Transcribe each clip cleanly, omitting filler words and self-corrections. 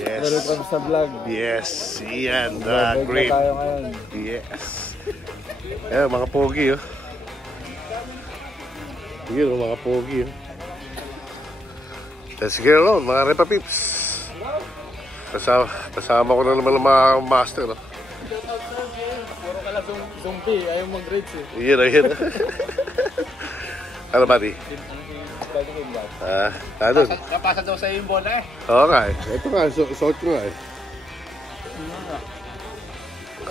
Yes. Welcome sa vlog. Yes. Ian, Great. Tayo ngayon. Yes. Ayan, mga pogi, oh. Yun, mga pogi, oh. Let's get on, mga Repa Pips. Kasama ko na naman ng mga master, oh. Puro ka lang zombie, ayaw mag-grades, eh. Iyan. Ano ba, di? Doon. Kapasa daw sa'yo yung bola, eh. Oo nga, eh. Ito nga, suot ko nga, eh.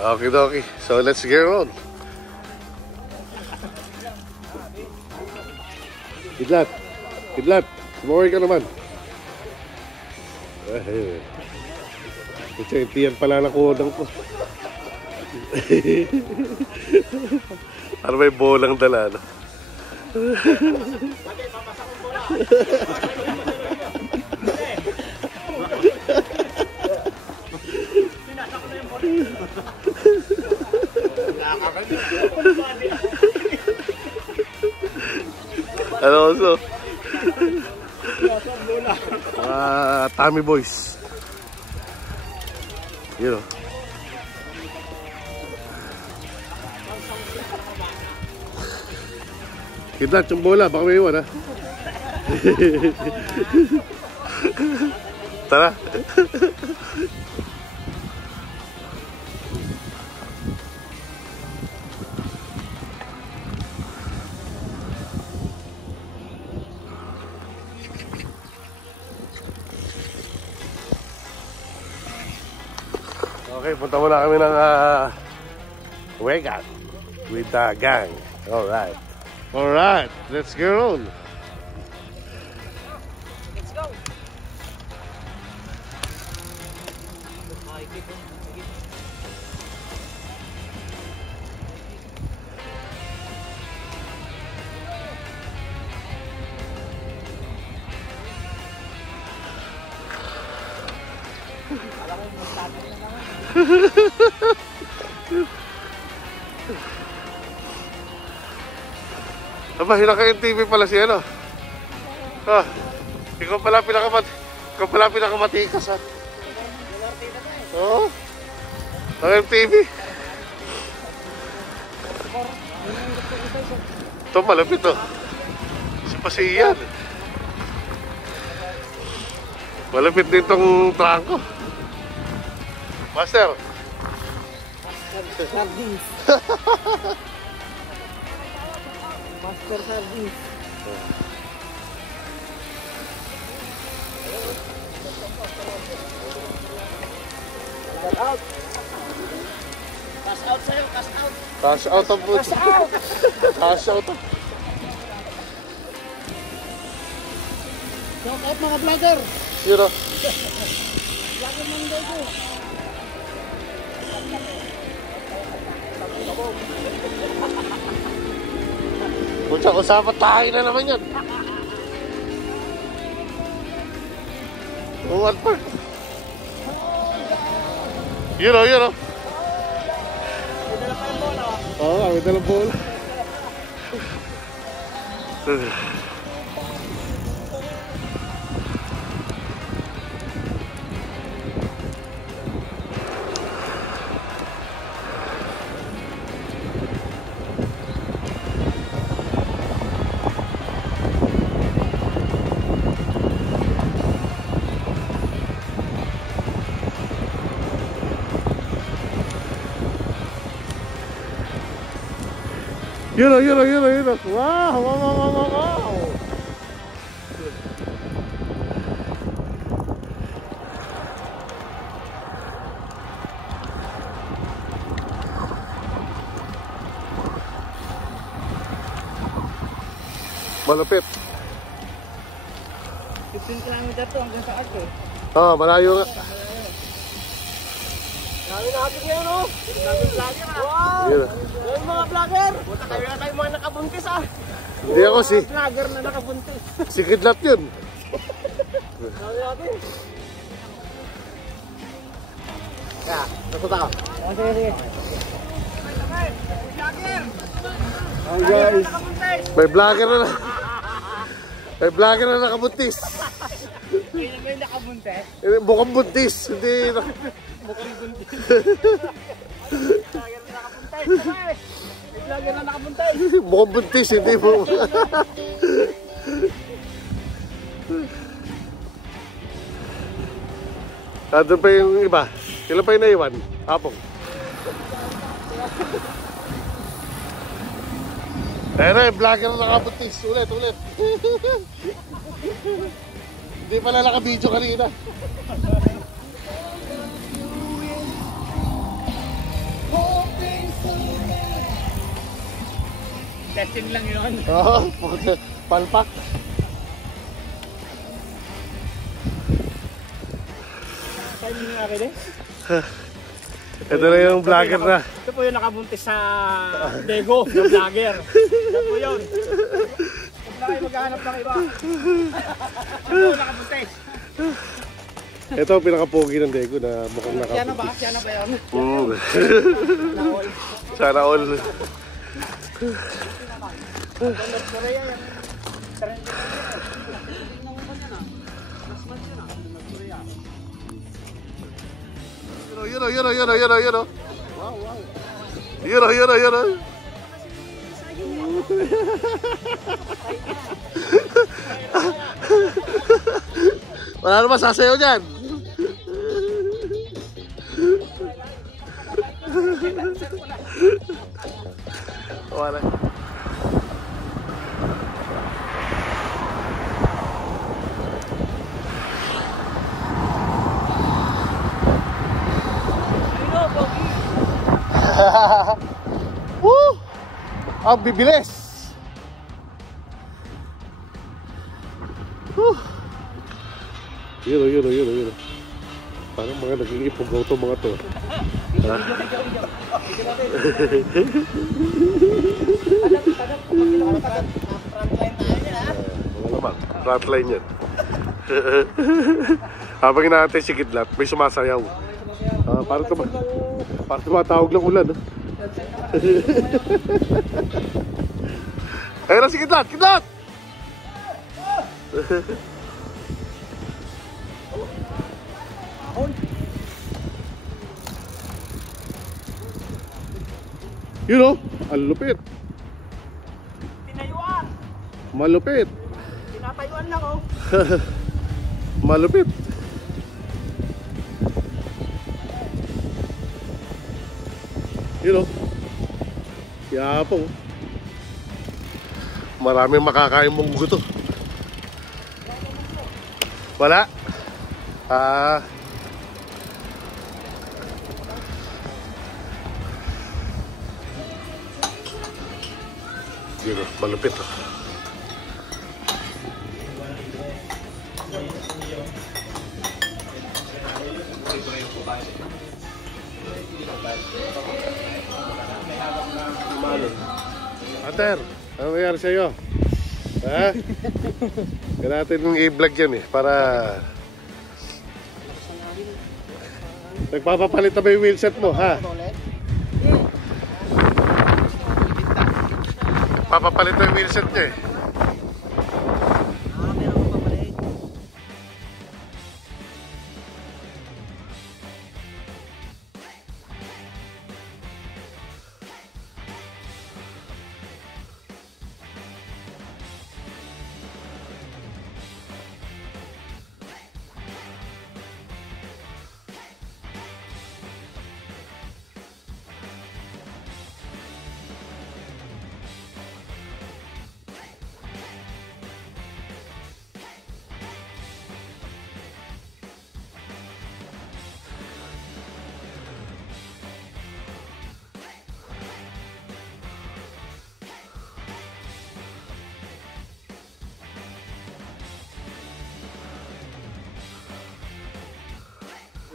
Okay. So, let's get on. Kidlat. Sumaway ka naman. Ito, tiyan pala na kodang ko. Ano may bolang dala, no? Ano also? Tommy boys. Yun, oh. Kidlat yung bola, baka may iwan, ha? Tara. Okay, punta muna kami ng Wegat with the gang. Alright, let's go on. Let's go. Aba, hinaka-NTV pala si ano. Ikaw pala pinakamatikas, ha. Oo. Ang NTV. Ito malapit, oh. Si Pasiyan. Malapit din itong trangko. Master. Sardines. Master Sardines. Get out. Cash out sa'yo, cash out. Cash out ang puto. Cash out. Cash out. Shout out mga vlogger. Yun, oh. Vlogger ng Dogo. Usapan tayo na naman yan. What part? Yun, oh. Oo, may dalang bola. Yun, oh. Wow. Malapit. 15 kilometer to hanggang sa Arco. Malayo nga. Dami natin ngayon, oh. Dami vlogger, ah. Wow. Yung mga vlogger. Punta kayo na tayo mga nakabuntis, ah. Hindi ako si vlogger na nakabuntis. Si Kidlat yun. Dami natin. Kaya, napunta ka. Sige. Vlogger. Hi guys. May vlogger na nakabuntis. May nakabunte. Mukhang buntis. Hindi. Mukhang buntis. Vlogger na nakabuntay. May vlogger na nakabuntay. Mukhang buntis. Hindi mo. Doon pa yung iba. Ilan pa yung naiwan? Apong. Ayun na, yung vlogger na nakabuntis. Ulit. Hindi pala naka-video kanina. Testing lang yun. Oo, palpak. Tayo mo nga rin eh. Ito na yung vlogger na. Ito po yung nakabuntis sa Dego, yung vlogger. Ito po yun. Huwag na kayo maghahanap ng iba. Ito po yung nakabuntis. Ito ang pinaka-pogi ng Dego na mukhang nakabuntis. Siya na ba? Siya na ba yun? Sana all. Korea yan. Yun o. Yun o. Wala naman sasayaw dyan. Wala. Woo! Ang bibilis. Yun. Parang mga nag-iipugaw to mga to. Mga naman, frontline yan. Habang inaantay si Kidlat, may sumasayaw. Parang tumatawag lang ulan. Ayun na si Kidlat! Kidlat! Yun o, ang lupit. Tinayuan. Malupit. Tinatayuan lang oh. Malupit. Yun o. Yapong. Maraming makakain mong guto. Wala. Yun o, malupit o. Ater, ano nangyari sa'yo? Ha? Kaya natin yung i-vlog yan eh, para... Nagpapapalit na ba yung wheelset mo, ha? Papapalit na yung wheelset niya eh.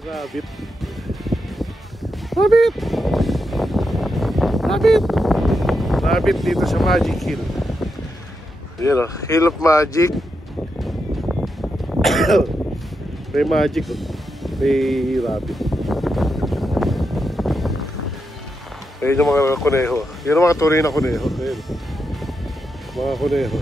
Rabbit. Rabbit! Rabbit! Rabbit dito sa Magic Hill. Yan o, Hill of Magic. May magic o. May rabbit. Ayun yung mga kuneho. Yun yung mga tunay na kuneho. Ayun. Mga kuneho.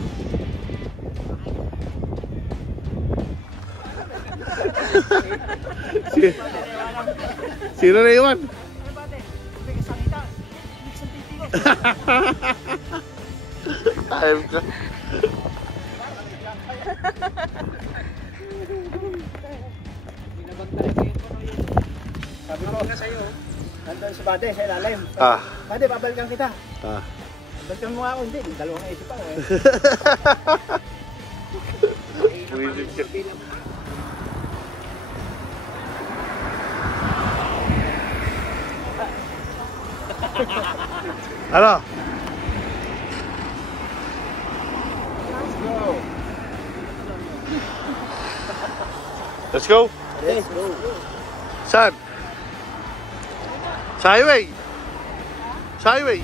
Sino na iwan? Time ka. Sabi ko nga sa'yo, nandun si Bade sa ilalim. Ah. Bade, babalikan kita. Ah. Babalikan mo nga ako, hindi. Dalawang isip ako eh. Wilit ka. Ano? Let's go. Let's go. Saan? Sa highway. Sa highway.